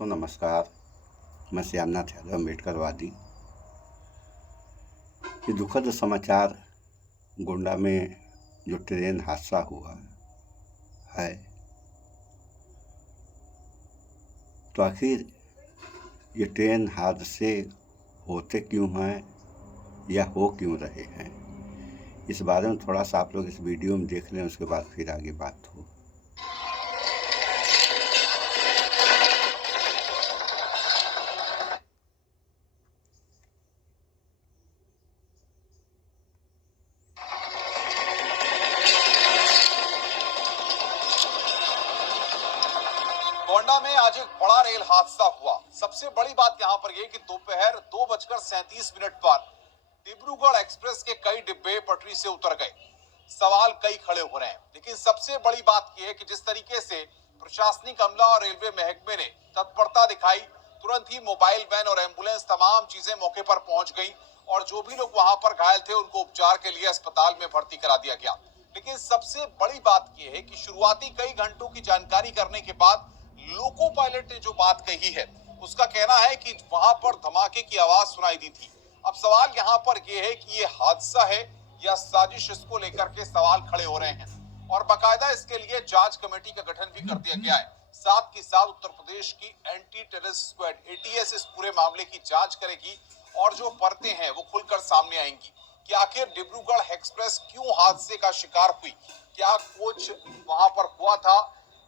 दोस्तों नमस्कार। मैं श्यामनाथ यादव अम्बेडकरवादी। ये दुखद समाचार गोंडा में जो ट्रेन हादसा हुआ है, तो आखिर ये ट्रेन हादसे होते क्यों हैं या हो क्यों रहे हैं, इस बारे में थोड़ा सा आप लोग इस वीडियो में देख लें, उसके बाद फिर आगे बात हो। गोंडा में आज एक बड़ा रेल हादसा हुआ। सबसे बड़ी बात यहां पर यह कि दोपहर 2:37 पर डिब्रूगढ़ एक्सप्रेस के कई डिब्बे पटरी से उतर गए। सवाल कई खड़े हो रहे हैं, लेकिन सबसे बड़ी बात यह है कि जिस तरीके से प्रशासनिक अमला और रेलवे महकमे ने तत्परता दिखाई, तुरंत ही मोबाइल वैन और एम्बुलेंस तमाम चीजें मौके पर पहुंच गई और जो भी लोग वहां पर घायल थे उनको उपचार के लिए अस्पताल में भर्ती करा दिया गया। लेकिन सबसे बड़ी बात यह है कि शुरुआती कई घंटों की जानकारी करने के बाद लोको पायलट ने जो बात कही है, उसका कहना है कि वहां पर धमाके की आवाज सुनाई दी थी। अब सवाल यहां पर यह है कि यह हादसा है या साजिश, इसको लेकर के सवाल खड़े हो रहे हैं और बाकायदा इसके लिए जांच कमेटी का गठन भी कर दिया गया है। साथ ही साथ उत्तर प्रदेश की एंटी टेररिस्ट स्क्वाड एटीएस इस पूरे मामले की जांच करेगी और जो परतें हैं वो खुलकर सामने आएंगी कि आखिर डिब्रूगढ़ एक्सप्रेस क्यों हादसे का शिकार हुई। क्या कुछ वहां पर हुआ था?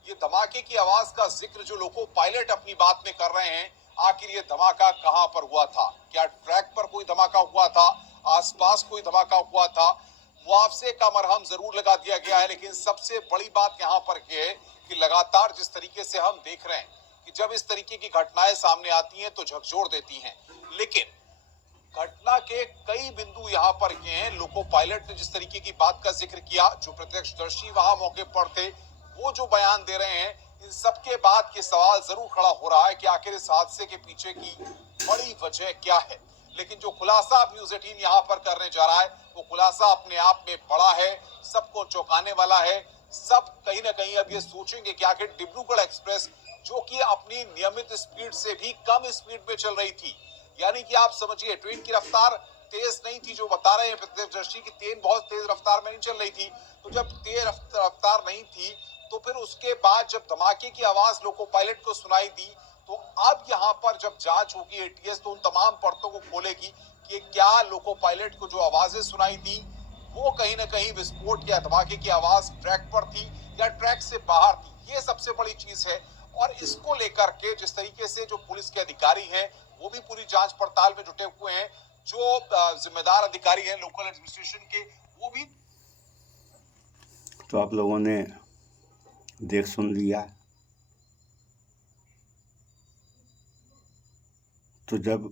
ये धमाके की आवाज का जिक्र जो लोको पायलट अपनी बात में कर रहे हैं, आखिर ये धमाका कहां पर हुआ था? क्या ट्रैक पर कोई धमाका हुआ था? आसपास कोई धमाका हुआ था? मुआवजे का मरहम जरूर लगा दिया गया है, लेकिन सबसे बड़ी बात यहां पर यह है कि लगातार जिस तरीके से हम देख रहे हैं कि जब इस तरीके की घटनाएं सामने आती हैं तो झकझोर देती हैं, लेकिन घटना के कई बिंदु यहाँ पर ये हैं। लोको पायलट ने जिस तरीके की बात का जिक्र किया, जो प्रत्यक्षदर्शी वहां मौके पर थे वो जो बयान दे रहे हैं, इन सब के बाद ये सवाल जरूर खड़ा हो रहा है कि आखिर इस हादसे के पीछे की बड़ी वजह क्या है। लेकिन जो खुलासा अब न्यूज 18 यहाँ पर करने जा रहा है, वो खुलासा अपने आप में बड़ा है, सबको चौंकाने वाला है। सब कहीं ना कहीं अब ये सोचेंगे कि आखिर डिब्रूगढ़ एक्सप्रेस जो कि अपनी नियमित स्पीड से भी कम स्पीड में चल रही थी, यानी कि आप समझिए ट्रेन की रफ्तार तेज नहीं थी, जो बता रहे हैं प्रत्यक्षदर्शी की ट्रेन बहुत तेज रफ्तार में नहीं चल रही थी। तो जब तेज रफ्तार नहीं थी तो फिर उसके बाद जब धमाके की आवाज लोको पायलट को सुनाई दी, तो अब यहाँ पर जब जांच होगी एटीएस तो उन तमाम परतों को खोलेगी कि क्या लोको पायलट को जो आवाजें सुनाई दी वो कहीं ना कहीं विस्फोट या धमाके की आवाज ट्रैक पर थी या ट्रैक से बाहर थी। ये सबसे बड़ी चीज है और इसको लेकर के जिस तरीके से जो पुलिस के अधिकारी हैं वो भी पूरी जांच पड़ताल में जुटे हुए हैं, जो जिम्मेदार अधिकारी हैं लोकल एडमिनिस्ट्रेशन के, वो भी। तो आप लोगों ने देख सुन लिया। तो जब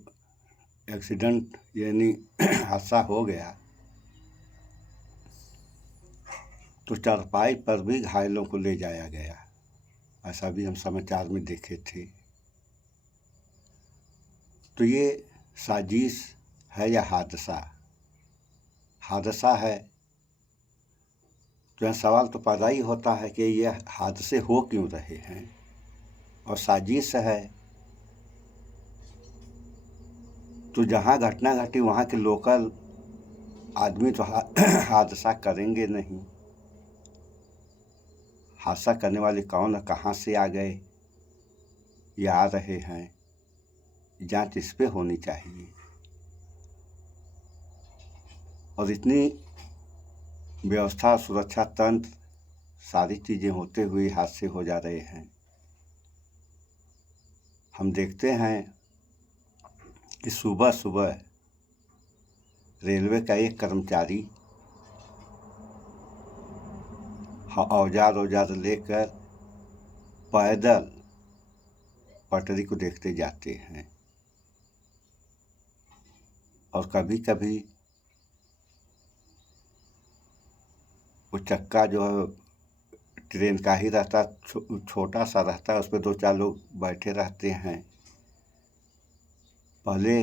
एक्सीडेंट यानी हादसा हो गया तो चारपाई पर भी घायलों को ले जाया गया, ऐसा भी हम समाचार में देखे थे। तो ये साजिश है या हादसा? हादसा है तो यह सवाल तो पैदा ही होता है कि यह हादसे हो क्यों रहे हैं, और साजिश है तो जहाँ घटना घटी वहाँ के लोकल आदमी तो हादसा करेंगे नहीं। हादसा करने वाले कौन है, कहाँ से आ गए या आ रहे हैं, जांच इस पे होनी चाहिए। और इतनी व्यवस्था, सुरक्षा तंत्र, सारी चीज़ें होते हुए हादसे हो जा रहे हैं। हम देखते हैं कि सुबह सुबह रेलवे का एक कर्मचारी औजार लेकर पैदल पटरी को देखते जाते हैं, और कभी कभी वो चक्का जो है ट्रेन का ही रहता, छोटा सा रहता है, उस पर 2-4 लोग बैठे रहते हैं। पहले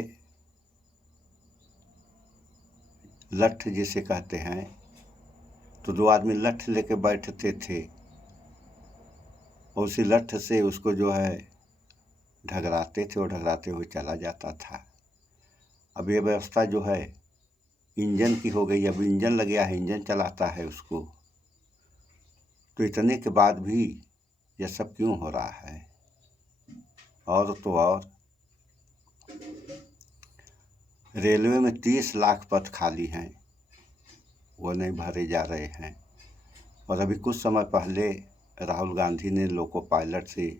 लठ जिसे कहते हैं, तो 2 आदमी लठ लेके बैठते थे और उसी लठ से उसको जो है ढगराते थे और ढगराते हुए चला जाता था। अब ये व्यवस्था जो है इंजन की हो गई। अब इंजन लग गया है, इंजन चलाता है उसको। तो इतने के बाद भी यह सब क्यों हो रहा है? और तो और रेलवे में 30 लाख पद खाली हैं, वो नहीं भरे जा रहे हैं। और अभी कुछ समय पहले राहुल गांधी ने लोको पायलट से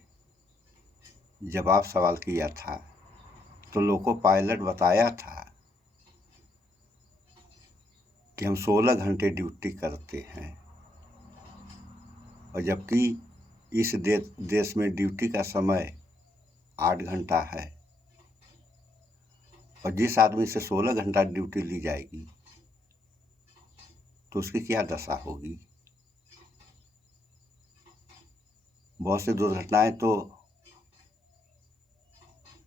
जवाब सवाल किया था, तो लोको पायलट बताया था कि हम 16 घंटे ड्यूटी करते हैं, और जबकि इस देश में ड्यूटी का समय 8 घंटा है। और जिस आदमी से 16 घंटा ड्यूटी ली जाएगी तो उसकी क्या दशा होगी? बहुत सी दुर्घटनाएं तो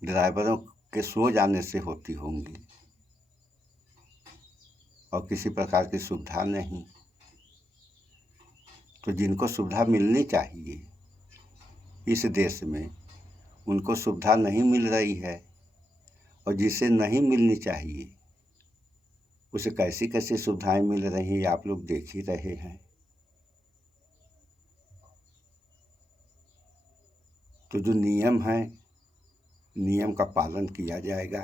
ड्राइवरों के सो जाने से होती होंगी और किसी प्रकार की सुविधा नहीं। तो जिनको सुविधा मिलनी चाहिए इस देश में, उनको सुविधा नहीं मिल रही है, और जिसे नहीं मिलनी चाहिए उसे कैसी कैसी सुविधाएं मिल रही हैं, आप लोग देख ही रहे हैं। तो जो नियम है, नियम का पालन किया जाएगा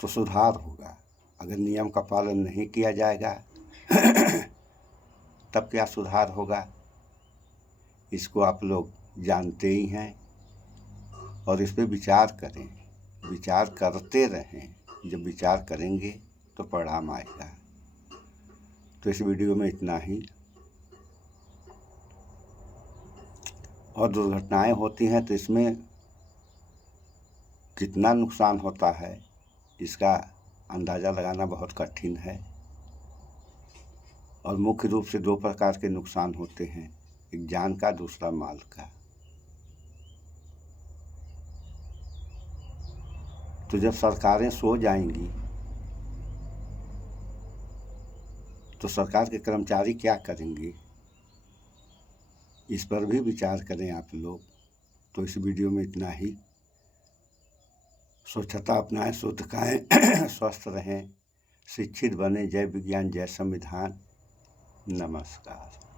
तो सुधार होगा। अगर नियम का पालन नहीं किया जाएगा तब क्या सुधार होगा? इसको आप लोग जानते ही हैं, और इस पे विचार करें, विचार करते रहें। जब विचार करेंगे तो परिणाम आएगा। तो इस वीडियो में इतना ही। और दुर्घटनाएं होती हैं तो इसमें कितना नुकसान होता है इसका अंदाज़ा लगाना बहुत कठिन है। और मुख्य रूप से 2 प्रकार के नुकसान होते हैं, एक जान का, दूसरा माल का। तो जब सरकारें सो जाएंगी तो सरकार के कर्मचारी क्या करेंगे? इस पर भी विचार करें आप लोग। तो इस वीडियो में इतना ही। स्वच्छता अपनाएं, शुद्ध खाएं, स्वस्थ रहें, शिक्षित बने। जय विज्ञान, जय संविधान। नमस्कार।